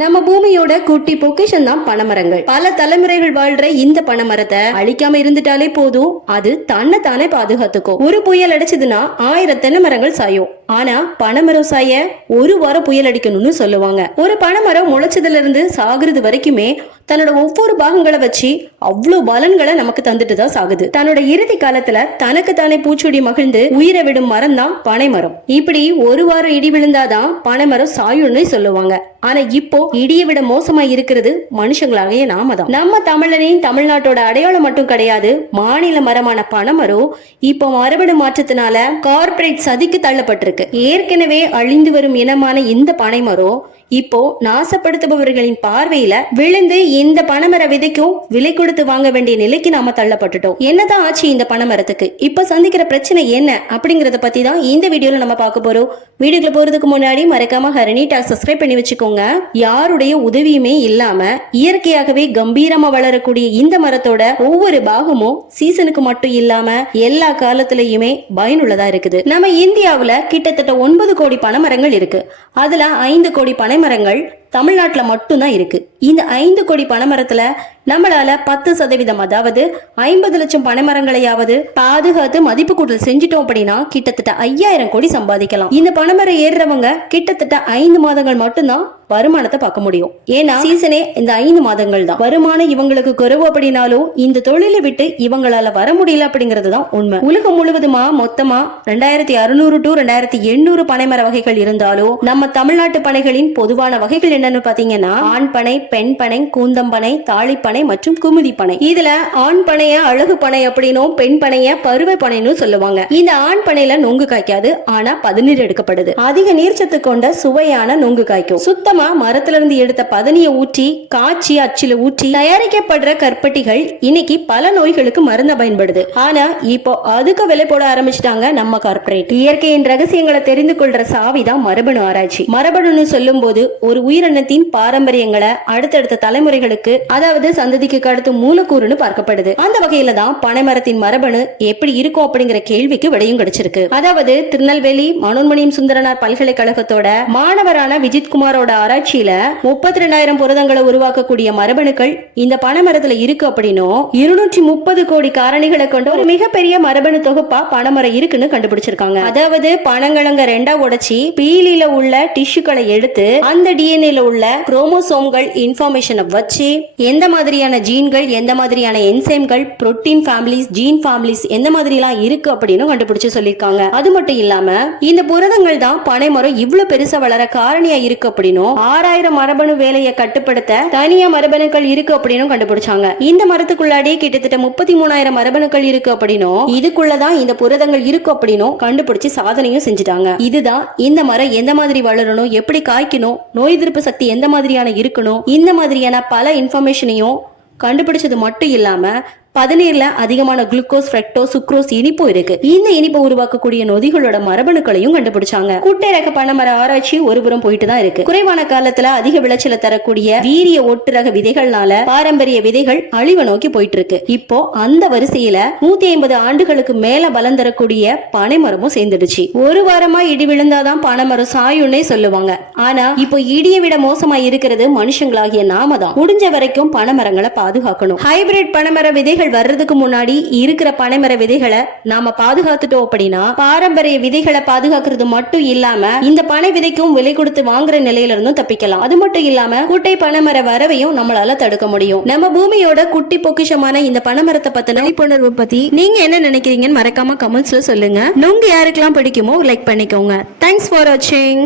நம்ம பூமியோட குட்டி பொக்கிஷம் தான் பனைமரங்கள். பல தலைமுறைகள் வாழ்ற இந்த பனைமரத்தை அழிக்காம இருந்துட்டாலே போதும், அது தன்னைத்தானே பாதுகாத்துக்கும். ஒரு புயல் அடிச்சதுன்னா 1000 தென்னை மரங்கள் சாயும். ஆனா பனைமரம் சாய ஒரு வாரம் புயல் அடிக்கணும்னு சொல்லுவாங்க. ஒரு பனைமரம் முளைச்சதுல இருந்து சாகுறது வரைக்குமே தன்னோட ஒவ்வொரு பாகங்களை வச்சு அவ்வளவு பலன்களை நமக்கு தந்துட்டு தான் சாகுது. தன்னோட இறுதி காலத்துல தனக்கு தானே பூச்சொடி மகிழ்ந்து உயிரை விடும் மரம் தான் பனைமரம். இப்படி ஒரு வாரம் இடி விழுந்தாதான் பனைமரம் சாயும்னு சொல்லுவாங்க. ஆனா இப்போ இடியை விட மோசமா இருக்கிறது மனுஷங்களாகிய நாம தான். நம்ம தமிழனின் தமிழ்நாட்டோட அடையாளம் மட்டும் கிடையாது, மாநில மரமான பனைமரம் இப்போ மரபணு மாற்றத்தினால கார்ப்பரேட் சதிக்கு தள்ளப்பட்டிருக்கு. ஏற்கனவே அழிந்து வரும் இனமான இந்த பனைமரம் இப்போ நாசப்படுத்துபவர்களின் பார்வையில விழுந்து இந்த பனைமர விதைக்கும் விலை கொடுத்து வாங்க வேண்டிய நிலைக்கு நாம தள்ளப்பட்டுட்டோம். என்னதான் ஆச்சு இந்த பனைமரத்துக்கு? இப்ப சந்திக்கிற பிரச்சனை என்ன அப்படிங்கறத பத்தி தான் இந்த வீடியோல நம்ம பார்க்க போறோம். வீடியோக்குள்ள போறதுக்கு முன்னாடி மறக்காம ஹரணி டாக் சப்ஸ்கிரைப் பண்ணி வச்சுக்கோங்க. யாருடைய உதவியுமே இல்லாம இயற்கையாகவே கம்பீரமா வளரக்கூடிய இந்த மரத்தோட ஒவ்வொரு பாகமும் சீசனுக்கு மட்டும் இல்லாம எல்லா காலத்திலயுமே பயனுள்ளதா இருக்குது. நம்ம இந்தியாவுல கிட்டத்தட்ட 9 கோடி பனைமரங்கள் இருக்கு. அதுல 5 கோடி பனைமரங்கள் தமிழ்நாட்டுல மட்டும்தான் இருக்கு. இந்த 5 கோடி பனைமரத்துல நம்மளால 10% அதாவது 50 லட்சம் பனைமரங்களையாவது பாதுகாத்து மதிப்பு கூட்டல் செஞ்சிட்டோம் அப்படின்னா கிட்டத்தட்ட 5000 கோடி சம்பாதிக்கலாம். இந்த பனைமரம் ஏறுறவங்க கிட்டத்தட்ட 5 மாதங்கள் மட்டும்தான் வருமானத்தை பார்க்க முடியும். ஏன்னா சீசனே இந்த 5 மாதங்கள் தான். வருமானம் இவங்களுக்கு குறைவு அப்படின்னாலும் இந்த தொழிலை விட்டு இவங்களால வர முடியல அப்படிங்கிறது தான் உண்மை. உலகம் முழுவதுமா மொத்தமா 2600 to 2800 பனைமர வகைகள் இருந்தாலும் நம்ம தமிழ்நாட்டு பனைகளின் பொதுவான வகைகள் என்னன்னு பாத்தீங்கன்னா ஆண் பனை, பெண் பனை, கூந்தம்பனை, தாளிப்பனை மற்றும் குமுதி பனை. இதுல ஆண் பனைய அழகு பனை அப்படின்னும் பெண் பனைய பருவ பனைன்னு சொல்லுவாங்க. இந்த ஆண் பனையில நொங்கு காய்க்காது, ஆனா பதநீர் எடுக்கப்படுது. அதிக நீர்ச்சத்து கொண்ட சுவையான நொங்கு காய்க்கும். சுத்தமா மரத்துல இருந்து எடுத்த பதனியை ஊற்றி காய்ச்சி அச்சில ஊற்றி தயாரிக்கப்படுற கற்பட்டிகள் இன்னைக்கு பல நோய்களுக்கு மருந்தா பயன்படுது. ஆனா இப்போ அதுக்கு விலை போட ஆரம்பிச்சிட்டாங்க நம்ம கார்ப்பரேட். இயற்கையின் ரகசியங்களை தெரிந்து கொள்ற சாவிதான் மரபணு ஆராய்ச்சி. மரபணுன்னு சொல்லும் போது ஒரு உயிரினத்தின் பாரம்பரியங்களை அடுத்தடுத்த தலைமுறைகளுக்கு, அதாவது சந்ததிக்கு அடுத்து மூலக்கூறுன்னு பார்க்கப்படுது. அந்த வகையில தான் பனைமரத்தின் மரபணு எப்படி இருக்கும் அப்படிங்கிற கேள்விக்கு விடையும் கிடைச்சிருக்கு. அதாவது திருநெல்வேலி மனோன்மணியம் சுந்தரனார் பல்கலைக்கழகத்தோட மாணவரான விஜித்குமாரோட ஆராய்ச்சியில 32,000 புரதங்களை உருவாக்கக்கூடிய மரபணுக்கள் இந்த பனைமரத்துல இருக்கு அப்படின்னும் 230 கோடி காரணிகளை கொண்ட ஒரு மிகப்பெரிய மரபணு தொகுப்பா பனைமரம் இருக்குன்னு கண்டுபிடிச்சிருக்காங்க. அதாவது பனங்கிழங்க 2ஆ உடைச்சி பீலில உள்ள டிஷ்யூக்களை எடுத்து அந்த டிஎன்ஏல உள்ள குரோமோசோம்கள் இன்ஃபர்மேஷனை வச்சு எந்த மாதிரியான ஜீன்கள், எந்த மாதிரியான என்சைம்கள், புரோட்டீன் ஃபேமிலிஸ், ஜீன் ஃபேமிலிஸ் எந்த மாதிரி எல்லாம் இருக்கு அப்படின்னு கண்டுபிடிச்சு சொல்லிருக்காங்க. அது மட்டும் இல்லாம இந்த புரதங்கள் தான் பனைமரம் இவ்வளவு பெருசா வளர காரணியா இருக்கு அப்படின்னும் 6000 மரபணு வேலையை கட்டுப்படுத்த தனியா மரபணுக்கள் இருக்கு அப்படின்னு கண்டுபிடிச்சாங்க. இந்த மரத்துக்குள்ளாடி கிட்டத்தட்ட 33,000 மரபணுக்கள் இருக்கு அப்படின்னும் இதுக்குள்ளதான் இந்த புரதங்கள் இருக்கு அப்படின்னும் கண்டுபிடிச்சு சாதனையும் செஞ்சுட்டாங்க. இதுதான் இந்த மரம் எந்த மாதிரி வளரணும், எப்படி காய்க்கணும், நோய் எதிர்ப்பு சக்தி எந்த மாதிரியான இருக்கணும், இந்த மாதிரியான பல இன்ஃபர்மேஷனையும் கண்டுபிடிச்சது மட்டும் இல்லாம பதநீர்ல அதிகமான குளுக்கோஸ், ஃப்ரக்டோஸ், சுக்ரோஸ் இனிப்பும் இருக்கு. இந்த இனிப்பை உருவாக்கக்கூடிய நொதிகளோட மரபணுக்களையும் கண்டுபிடிச்சாங்க. குட்டை ரக பனைமர ஆராய்ச்சி ஒருபுறம் போயிட்டு தான் இருக்கு. குறைவான காலத்துல அதிக விளைச்சல தரக்கூடிய வீரிய ஒட்டு ரக விதைகள்னால பாரம்பரிய விதைகள் அழிவை நோக்கி போயிட்டு இருக்கு. இப்போ அந்த வரிசையில 150 ஆண்டுகளுக்கு மேல பலம் தரக்கூடிய பனைமரமும் சேர்ந்துடுச்சு. ஒரு வாரமா இடி விழுந்தாதான் பனைமரம் சாயுன்னே சொல்லுவாங்க. ஆனா இப்போ இடியை விட மோசமா இருக்கிறது மனுஷங்களாகிய நாம தான். முடிஞ்ச வரைக்கும் பனைமரங்களை பாதுகாக்கணும். ஹைபிரிட் பனைமர விதைகள் வர்றதுக்கு முன்னாடி இருக்கிற பனைமர விதைகளை நாம பாதுகாத்துட்டோம் அப்படின்னா பாரம்பரிய விதைகளை பாதுகாக்கிறது மட்டும் இல்லாம இந்த பனை விதைக்கும் விலை கொடுத்து வாங்குற நிலையில இருந்தும் தப்பிக்கலாம். அது மட்டும் இல்லாம குட்டை பனைமர வரவையும் நம்மளால தடுக்க முடியும். நம்ம பூமியோட குட்டி பொக்கிஷமான இந்த பனைமரத்தை பத்தின விழிப்புணர்வு பத்தி நீங்க என்ன நினைக்கிறீங்கன்னு மறக்காம கமெண்ட்ஸ்ல சொல்லுங்க. நொங்கு யாருக்கெல்லாம் பிடிக்குமோ லைக் பண்ணிக்கோங்க. தேங்க்ஸ் ஃபார் வாட்சிங்.